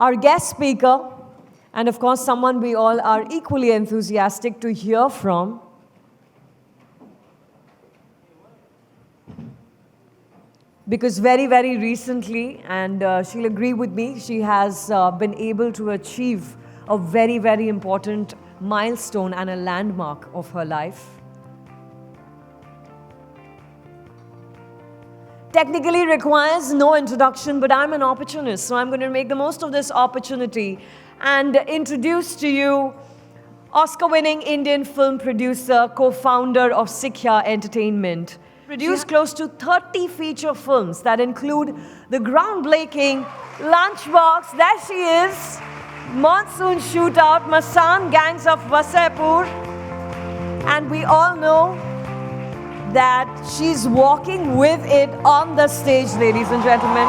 Our guest speaker, and of course someone we all are equally enthusiastic to hear from, because very, very recently, and she'll agree with me, she has been able to achieve a very, very important milestone and a landmark of her life. Technically requires no introduction, but I'm an opportunist, so I'm going to make the most of this opportunity and introduce to you Oscar-winning Indian film producer, co-founder of Sikhaya Entertainment. Produced close to 30 feature films that include the groundbreaking Lunchbox, there she is, Monsoon Shootout, Masan, Gangs of Wasaipur, and we all know that she's walking with it on the stage, ladies and gentlemen.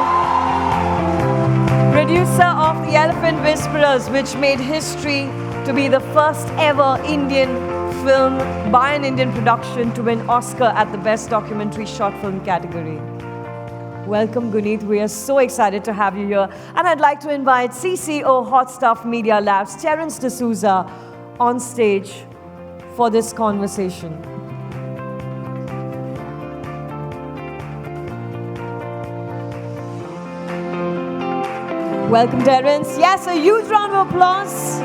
Producer of The Elephant Whisperers, which made history to be the first ever Indian film by an Indian production to win Oscar at the Best Documentary Short Film category. Welcome, Guneet. We are so excited to have you here. And I'd like to invite CCO Hotstuff Medialabs, Terence Dsouza, on stage for this conversation. Welcome, Terence. Yes, a huge round of applause.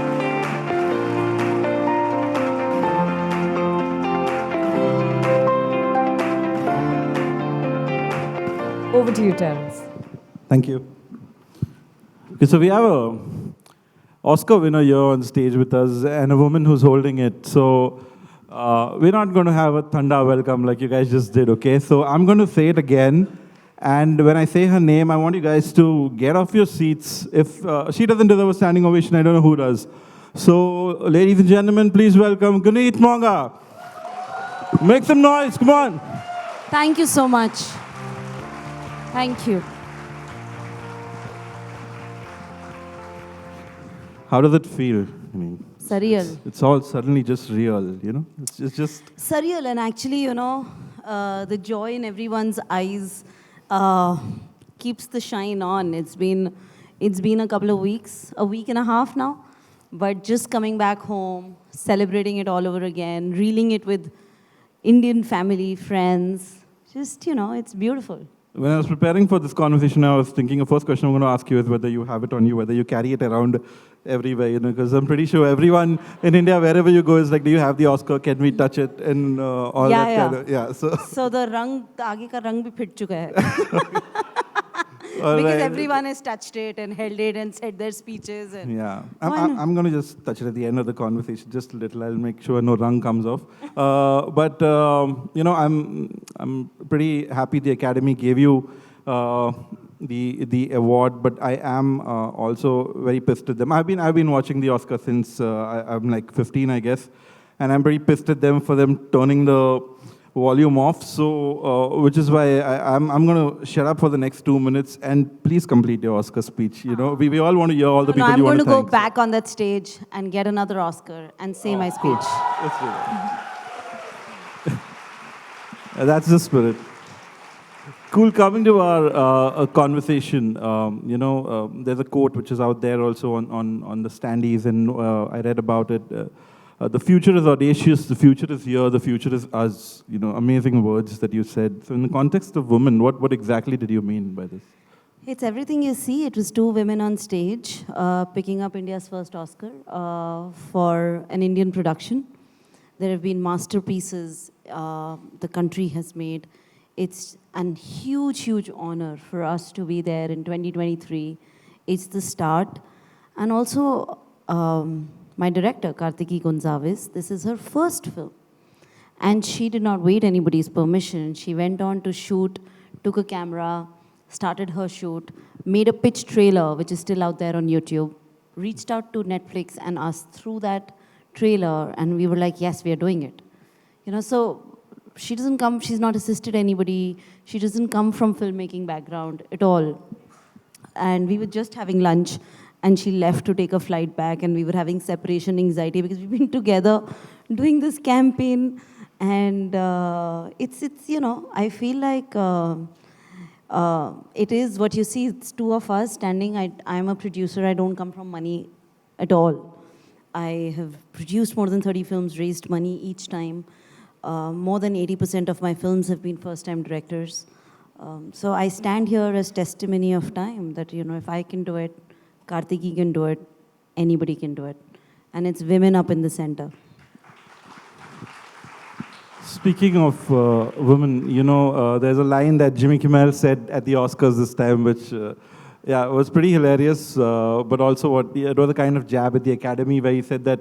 Over to you, Terence. Thank you. Okay, so we have a Oscar winner here on stage with us and a woman who's holding it. So we're not going to have a Thanda welcome like you guys just did, okay? So I'm going to say it again. And when I say her name, I want you guys to get off your seats. If she doesn't deserve a standing ovation, I don't know who does. So, ladies and gentlemen, please welcome Guneet Monga. Make some noise, come on. Thank you so much. Thank you. How does it feel? I mean, Surreal. it's all suddenly just real, you know? It's just... Surreal, and actually, you know, the joy in everyone's eyes keeps the shine on. It's been a couple of weeks, a week and a half now, but just coming back home, celebrating it all over again, reeling it with Indian family, friends, just, you know, it's beautiful. When I was preparing for this conversation, I was thinking the first question I'm going to ask you is whether you have it on you, whether you carry it around everywhere, you know, because I'm pretty sure everyone in India, wherever you go, is like, do you have the Oscar? Can we touch it? And all that kind of, yeah. So the aage ka rang bhi phit chuka hai. Because everyone has touched it and held it and said their speeches. And yeah, I'm going to just touch it at the end of the conversation, just a little. I'll make sure no rung comes off. But you know, I'm pretty happy the Academy gave you the award, but I am also very pissed at them. I've been watching the Oscar since I'm like 15, I guess, and I'm pretty pissed at them for them turning the volume off. So, which is why I'm going to shut up for the next 2 minutes and please complete your Oscar speech. You know, we all want to hear all the people you want to thank. I'm going to go back on that stage and get another Oscar and say my speech. Let's do that. That's the spirit. Cool. Coming to our conversation, you know, there's a quote which is out there also on the standees, and I read about it. The future is audacious, the future is here, the future is us. You know, amazing words that you said. So in the context of women, what exactly did you mean by this? It's everything you see. It was 2 women on stage picking up India's first Oscar for an Indian production. There have been masterpieces the country has made. It's a huge, huge honor for us to be there in 2023. It's the start. And also, my director, Kartiki Gonzalez, this is her first film. And she did not wait anybody's permission. She went on to shoot, took a camera, started her shoot, made a pitch trailer, which is still out there on YouTube, reached out to Netflix and asked through that trailer, and we were like, yes, we are doing it. You know, so she doesn't come, she's not assisted anybody, she doesn't come from filmmaking background at all. And we were just having lunch, and she left to take a flight back, and we were having separation anxiety because we've been together doing this campaign, and it's you know, I feel like It is what you see, it's two of us standing. I'm a producer, I don't come from money at all. I have produced more than 30 films, raised money each time. More than 80% of my films have been first-time directors. So I stand here as testimony of time that, if I can do it, Kartiki can do it, anybody can do it. And it's women up in the center. Speaking of women, there's a line that Jimmy Kimmel said at the Oscars this time, which, was pretty hilarious, but also it was a kind of jab at the Academy where he said that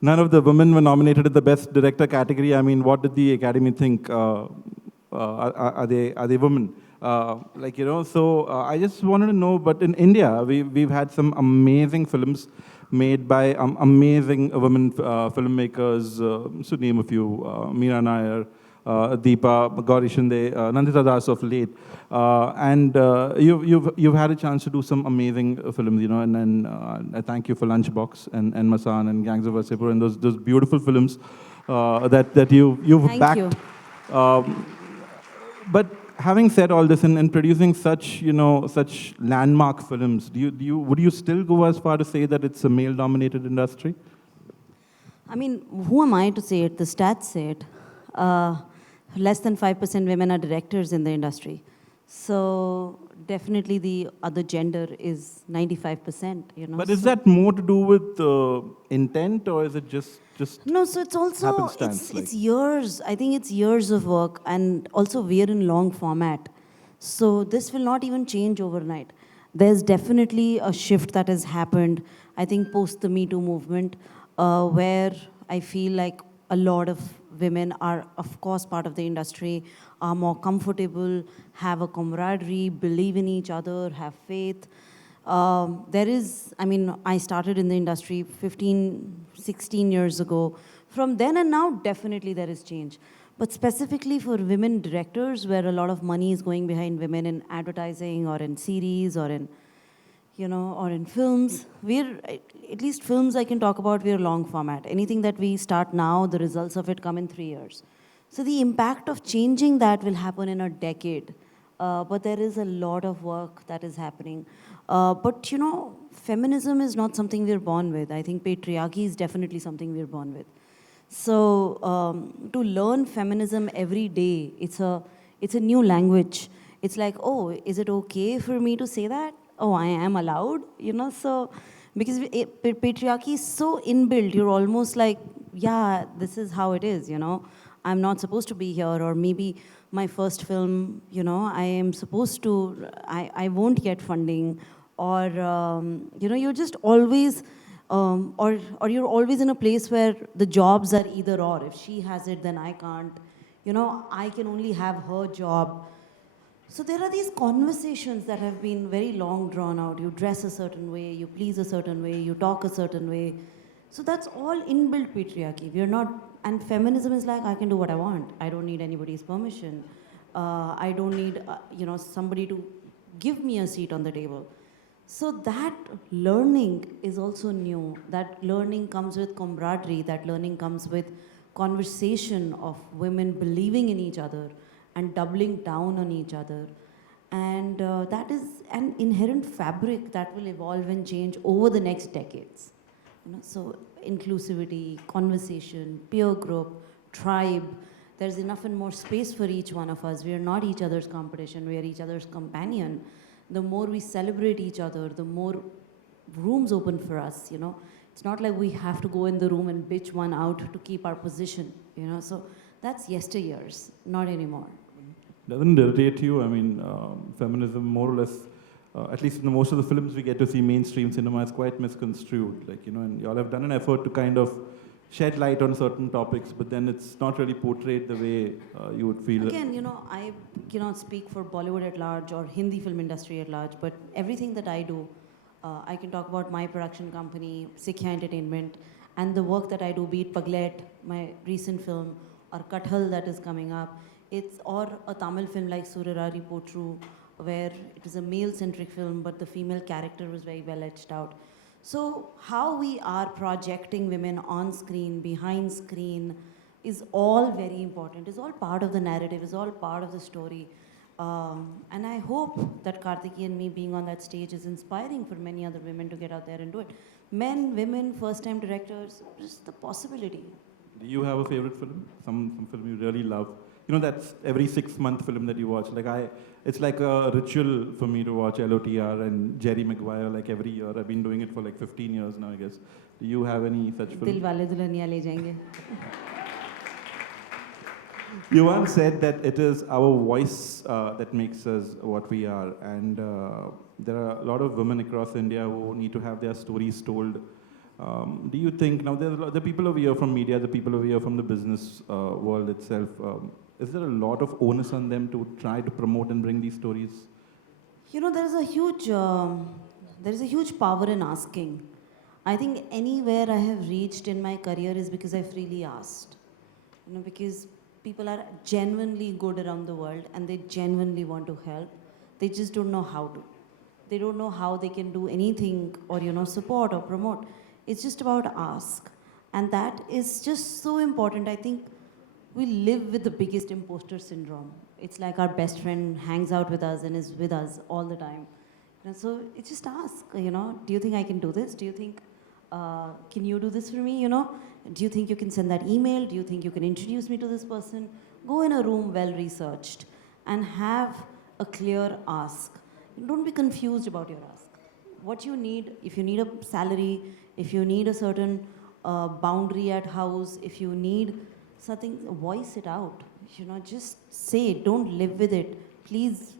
none of the women were nominated in the Best Director category. I mean, what did the Academy think? Are they women? So I just wanted to know, but in India, we've had some amazing films made by amazing women filmmakers, to name a few, Meera Nair, Deepa, Gauri Shinde, Nandita Das of late. And you've had a chance to do some amazing films, and then I thank you for Lunchbox and Masan and Gangs of Wasseypur and those beautiful films that you've Thank backed. you. But having said all this and producing such, such landmark films, would you still go as far to say that it's a male-dominated industry? I mean, who am I to say it? The stats say it. Less than 5% women are directors in the industry. So definitely the other gender is 95%, But is that more to do with intent, or is it just No, so it's also, happenstance, it's years. I think it's years of work, and also we're in long format. So this will not even change overnight. There's definitely a shift that has happened, I think, post the Me Too movement, where I feel like a lot of women are, of course, part of the industry, are more comfortable, have a camaraderie, believe in each other, have faith. I started in the industry 15, 16 years ago. From then and now, definitely there is change. But specifically for women directors, where a lot of money is going behind women in advertising or in series or in, or in films, at least films I can talk about, we're long format. Anything that we start now, the results of it come in 3 years. So the impact of changing that will happen in a decade. But there is a lot of work that is happening. But feminism is not something we're born with. I think patriarchy is definitely something we're born with. So to learn feminism every day, it's a new language. It's like, oh, is it okay for me to say that? Oh, I am allowed, So because patriarchy is so inbuilt, you're almost like, yeah, this is how it is, I'm not supposed to be here, or maybe my first film, I am supposed to, I won't get funding, or, you're just always, or you're always in a place where the jobs are either or. If she has it, then I can't. I can only have her job. So there are these conversations that have been very long drawn out. You dress a certain way, you please a certain way, you talk a certain way. So that's all inbuilt patriarchy. We're not, and feminism is like, I can do what I want. I don't need anybody's permission. I don't need, somebody to give me a seat on the table. So that learning is also new. That learning comes with camaraderie. That learning comes with conversation of women believing in each other and doubling down on each other. And that is an inherent fabric that will evolve and change over the next decades. So inclusivity, conversation, peer group, tribe, there's enough and more space for each one of us. We are not each other's competition, we are each other's companion. The more we celebrate each other, the more rooms open for us, It's not like we have to go in the room and bitch one out to keep our position, So that's yesteryears, not anymore. Doesn't it irritate you? I mean, feminism more or less, at least in most of the films we get to see mainstream cinema, is quite misconstrued. And y'all have done an effort to kind of shed light on certain topics, but then it's not really portrayed the way you would feel. Again, I cannot speak for Bollywood at large or Hindi film industry at large, but everything that I do, I can talk about my production company, Sikhaya Entertainment, and the work that I do, be it Paglet, my recent film, or Kathal that is coming up. Or a Tamil film like Surarari Potru, where it is a male-centric film, but the female character was very well etched out. So how we are projecting women on screen, behind screen, is all very important. It's all part of the narrative, is all part of the story. And I hope that Kartiki and me being on that stage is inspiring for many other women to get out there and do it. Men, women, first-time directors, just the possibility. Do you have a favorite film? Some film you really love? You know, that's every 6-month film that you watch. It's like a ritual for me to watch LOTR and Jerry Maguire like every year. I've been doing it for like 15 years now, I guess. Do you have any such film? Dil Wale Dulhaniya Le Jayenge. You once said that it is our voice that makes us what we are, and there are a lot of women across India who need to have their stories told. Do you think, now there are the people over here from media, the people over here from the business world itself, is there a lot of onus on them to try to promote and bring these stories? You know, there is a huge power in asking. I think anywhere I have reached in my career is because I freely asked. You know, because people are genuinely good around the world and they genuinely want to help. They just don't know how to. They don't know how they can do anything or, you know, support or promote. It's just about ask. And that is just so important. I think we live with the biggest imposter syndrome. It's like our best friend hangs out with us and is with us all the time. And so it's just ask, you know, do you think I can do this? Do you think, can you do this for me, you know? Do you think you can send that email? Do you think you can introduce me to this person? Go in a room well researched and have a clear ask. Don't be confused about your ask. What you need, if you need a salary, if you need a certain boundary at house, if you need something, voice it out. You know, just say it, don't live with it. Please,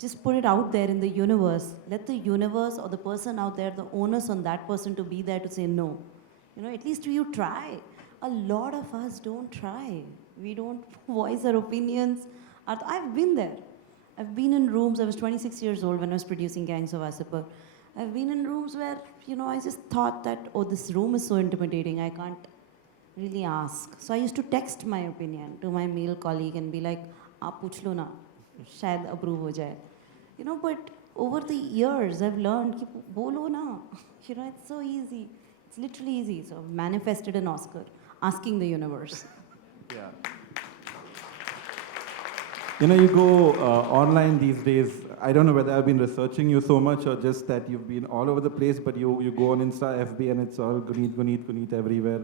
just put it out there in the universe. Let the universe or the person out there, the onus on that person to be there to say no. You know, at least you try. A lot of us don't try. We don't voice our opinions. I've been there. I've been in rooms, I was 26 years old when I was producing Gangs of Wasseypur. I've been in rooms where, you know, I just thought that, oh, this room is so intimidating, I can't really ask. So I used to text my opinion to my male colleague and be like, aap puch lo na, shayad approve ho jaye. You know, but over the years, I've learned, ki bolo na. You know, it's so easy. It's literally easy. So I've manifested an Oscar, asking the universe. Yeah. You know, you go online these days. I don't know whether I've been researching you so much or just that you've been all over the place, but you go on Insta, FB, and it's all Guneet everywhere.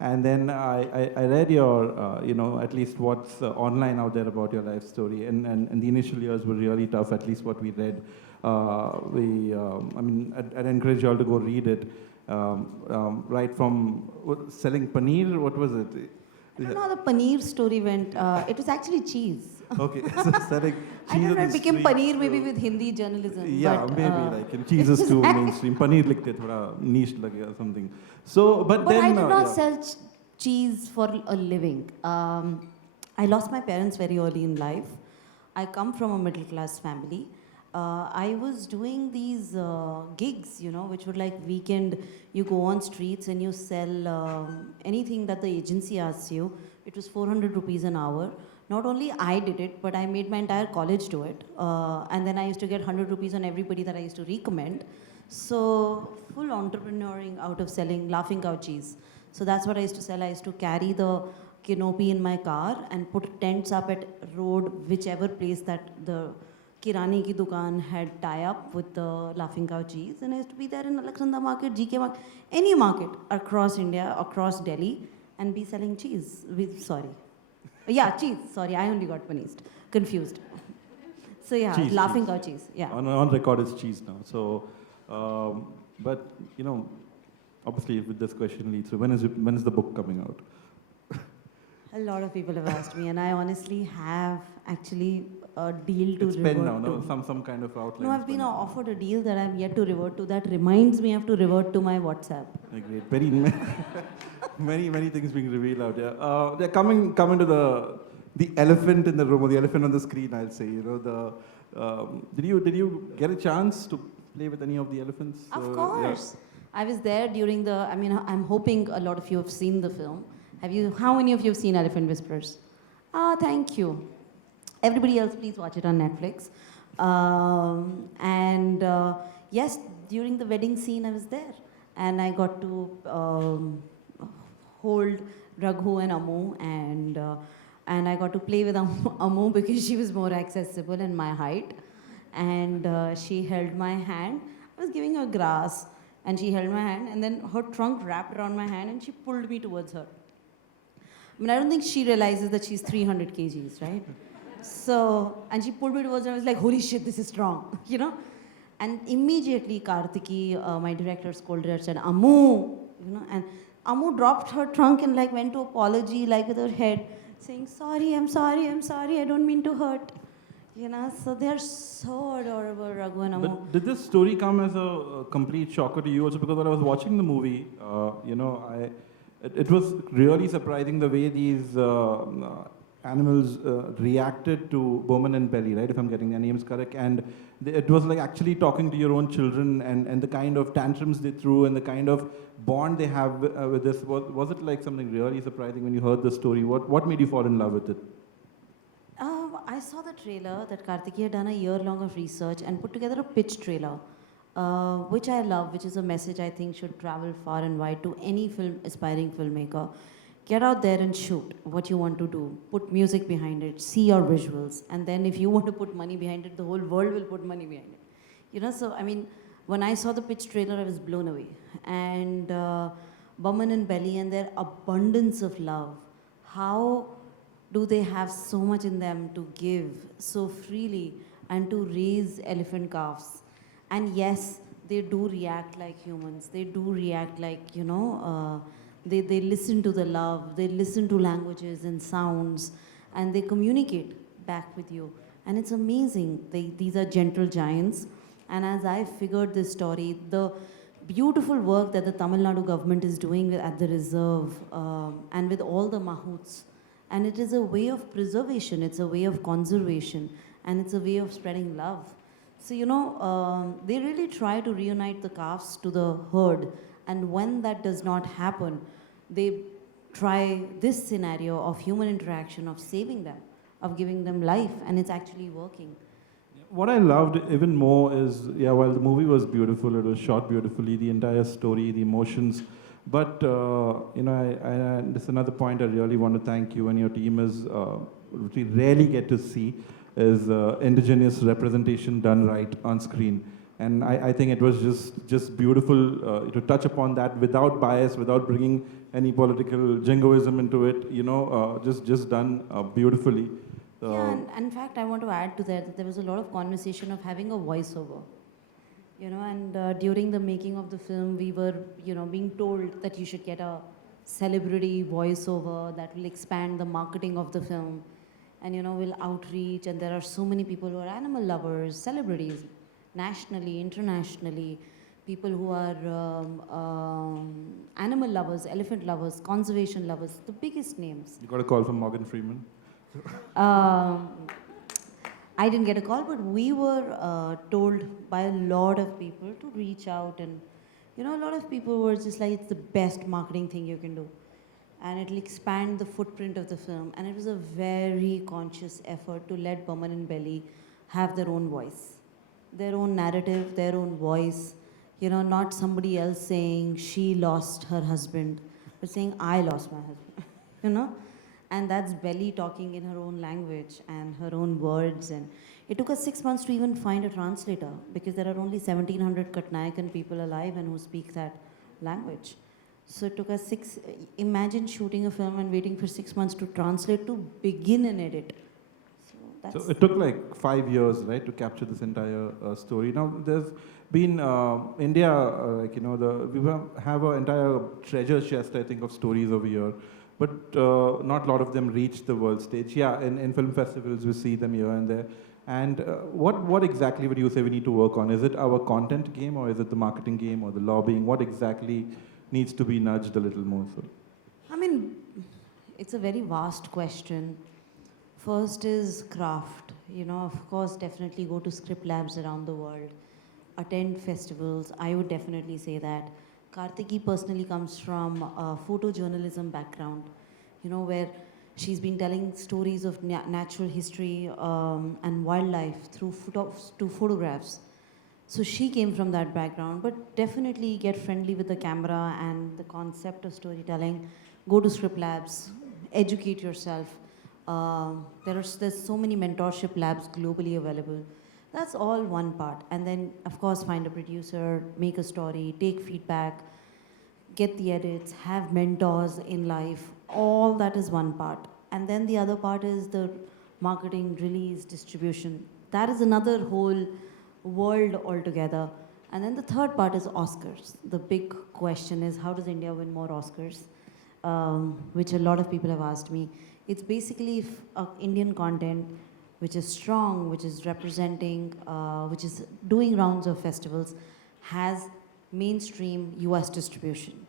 And then I read your, you know, at least what's online out there about your life story. And the initial years were really tough, at least what we read. I mean, I'd encourage you all to go read it. Right from selling paneer, what was it? I don't know how the paneer story went. It was actually cheese. Okay, so selling cheese. I don't know, it became street, paneer maybe with Hindi journalism. Yeah, but, maybe like in cheese is too mainstream. Paneer likte thoda niche lage or something. So, but then I did not yeah. sell cheese for a living. I lost my parents very early in life. I come from a middle class family. I was doing these gigs, you know, which were like weekend, you go on streets and you sell anything that the agency asks you. It was 400 rupees an hour. Not only I did it, but I made my entire college do it. And then I used to get 100 rupees on everybody that I used to recommend. So full entrepreneuring out of selling laughing cow cheese. So that's what I used to sell. I used to carry the canopy in my car and put tents up at road, whichever place that the Kirani ki dukaan had tie up with the laughing cow cheese. And I used to be there in Alexandra market, GK market, any market across India, across Delhi, and be selling cheese. Yeah, cheese. Sorry, I only got confused. So yeah, cheese, laughing cheese. cow cheese. Yeah. On record, it's cheese now. So, but you know, obviously, with this question leads. So when is the book coming out? A lot of people have asked me, and I honestly have actually a deal to it's revert pen now, to. no? Some kind of outline. No, I've been offered a deal that I'm yet to revert to. That reminds me I have to revert to my WhatsApp. Great. Very many things being revealed out here. They're coming to the elephant in the room, or the elephant on the screen, I'll say. You know, did you get a chance to play with any of the elephants? Of course. Yeah. I was there during the, I mean, I'm hoping a lot of you have seen the film. How many of you have seen Elephant Whisperers? Thank you. Everybody else, please watch it on Netflix. Yes, during the wedding scene, I was there. And I got to hold Raghu and Amu, and And I got to play with Amu because she was more accessible and my height. And she held my hand. I was giving her grass, and she held my hand, and then her trunk wrapped around my hand, and she pulled me towards her. I mean, I don't think she realizes that she's 300 kgs, right? So, and she pulled me towards her. I was like, holy shit, this is strong, you know? And immediately Kartiki, my director, scolded her and said, Amu, you know, and Amu dropped her trunk and like went to apology, like with her head, saying, sorry, I'm sorry, I'm sorry, I don't mean to hurt. You know, so they're so adorable, Raghu and Amu. But did this story come as a complete shocker to you also? Because when I was watching the movie, it was really surprising the way these animals reacted to Bowman and Belly, right? If I'm getting their names correct. And it was like actually talking to your own children and the kind of tantrums they threw and the kind of bond they have with this. Was it like something really surprising when you heard the story? What made you fall in love with it? I saw the trailer that Kartiki had done a year-long of research and put together a pitch trailer, which I love, which is a message I think should travel far and wide to any aspiring filmmaker. Get out there and shoot what you want to do. Put music behind it, see your visuals, and then if you want to put money behind it, the whole world will put money behind it. You know, so I mean, when I saw the pitch trailer, I was blown away. And Bowman and Belly and their abundance of love, how do they have so much in them to give so freely and to raise elephant calves? And yes, they do react like humans. They do react like, you know, they listen to the love, they listen to languages and sounds, and they communicate back with you. And it's amazing. These are gentle giants. And as I figured this story, the beautiful work that the Tamil Nadu government is doing at the reserve and with all the mahouts, and it is a way of preservation, it's a way of conservation, and it's a way of spreading love. So, you know, they really try to reunite the calves to the herd, and when that does not happen, they try this scenario of human interaction, of saving them, of giving them life, and it's actually working. What I loved even more is, while the movie was beautiful, it was shot beautifully, the entire story, the emotions. But, this another point I really want to thank you and your team is, which we rarely get to see, is Indigenous representation done right on screen. And I think it was just beautiful to touch upon that without bias, without bringing any political jingoism into it, just done beautifully. Yeah, and in fact, I want to add to that there was a lot of conversation of having a voiceover. You know, and during the making of the film, we were, you know, being told that you should get a celebrity voiceover that will expand the marketing of the film and, you know, will outreach. And there are so many people who are animal lovers, celebrities, nationally, internationally, people who are animal lovers, elephant lovers, conservation lovers, the biggest names. You got a call from Morgan Freeman? I didn't get a call, but we were told by a lot of people to reach out, and you know, a lot of people were just like, it's the best marketing thing you can do, and it'll expand the footprint of the film. And it was a very conscious effort to let Bowman and Belly have their own voice, their own narrative, their own voice. You know, not somebody else saying she lost her husband, but saying I lost my husband. You know. And that's Belly talking in her own language and her own words. And it took us 6 months to even find a translator because there are only 1,700 Katnayakan people alive and who speak that language. So it took us imagine shooting a film and waiting for 6 months to translate to begin an edit. So it took like 5 years, right, to capture this entire story. Now, there's been India, we have an entire treasure chest, I think, of stories over here. But not a lot of them reach the world stage. Yeah, in film festivals, we see them here and there. And what exactly would you say we need to work on? Is it our content game, or is it the marketing game, or the lobbying? What exactly needs to be nudged a little more? So? I mean, it's a very vast question. First is craft. You know, of course, definitely go to script labs around the world. Attend festivals. I would definitely say that. Kartiki personally comes from a photojournalism background, you know, where she's been telling stories of natural history and wildlife through photographs. So she came from that background, but definitely get friendly with the camera and the concept of storytelling. Go to script labs, educate yourself. There's so many mentorship labs globally available. That's all one part. And then, of course, find a producer, make a story, take feedback, get the edits, have mentors in life. All that is one part. And then the other part is the marketing, release, distribution. That is another whole world altogether. And then the third part is Oscars. The big question is, how does India win more Oscars? Which a lot of people have asked me. It's basically Indian content which is strong, which is representing, which is doing rounds of festivals, has mainstream US distribution.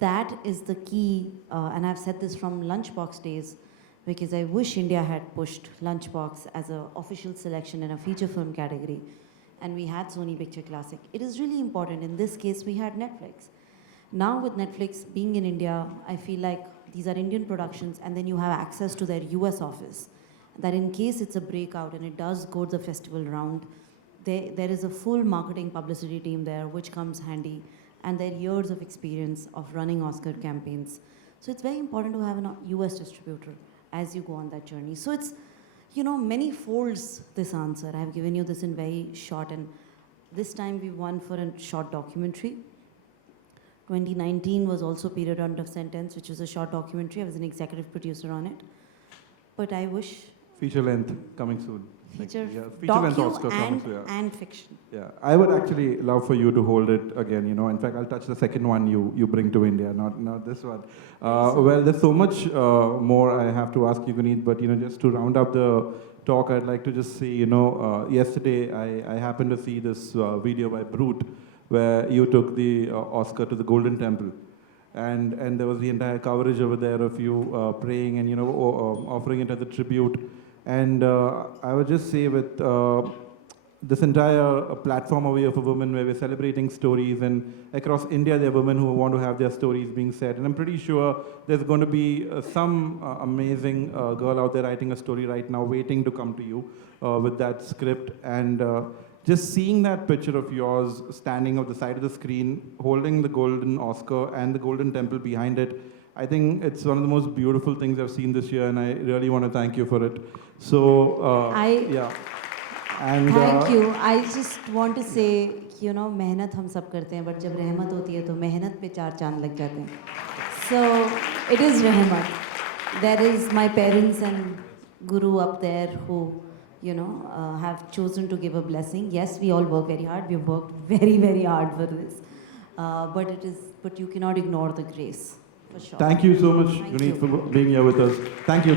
That is the key, and I've said this from Lunchbox days, because I wish India had pushed Lunchbox as an official selection in a feature film category, and we had Sony Picture Classic. It is really important. In this case, we had Netflix. Now with Netflix being in India, I feel like these are Indian productions, and then you have access to their US office, that in case it's a breakout and it does go to the festival round, there is a full marketing publicity team there, which comes handy, and their years of experience of running Oscar campaigns. So it's very important to have a US distributor as you go on that journey. So it's, many folds this answer. I've given you this in very short, and this time we won for a short documentary. 2019 was also Period Under Sentence, which was a short documentary. I was an executive producer on it. But I wish... Feature length coming soon. Feature length Oscar coming soon. And fiction. Yeah, I would actually love for you to hold it again, In fact, I'll touch the second one you bring to India, not this one. Well, there's so much more I have to ask you, Guneet, but, just to round up the talk, I'd like to just say, yesterday I happened to see this video by Brute, where you took the Oscar to the Golden Temple. And there was the entire coverage over there of you praying and, offering it as a tribute. And I would just say with this entire platform over here for women where we're celebrating stories, and across India there are women who want to have their stories being said. And I'm pretty sure there's going to be some amazing girl out there writing a story right now waiting to come to you with that script. And just seeing that picture of yours standing at the side of the screen, holding the Golden Oscar and the Golden Temple behind it, I think it's one of the most beautiful things I've seen this year, and I really want to thank you for it. So, yeah. And, thank you. I just want to say, मेहनत हम सब करते हैं, but जब रहमत होती है तो मेहनत पे 4 चांद लग जाते हैं. So, it is रहमत. There is my parents and Guru up there who, have chosen to give a blessing. Yes, we all work very hard. We've worked very, very hard for this. But you cannot ignore the grace. For sure. Thank you so much, Guneet, for being here with us. Thank you.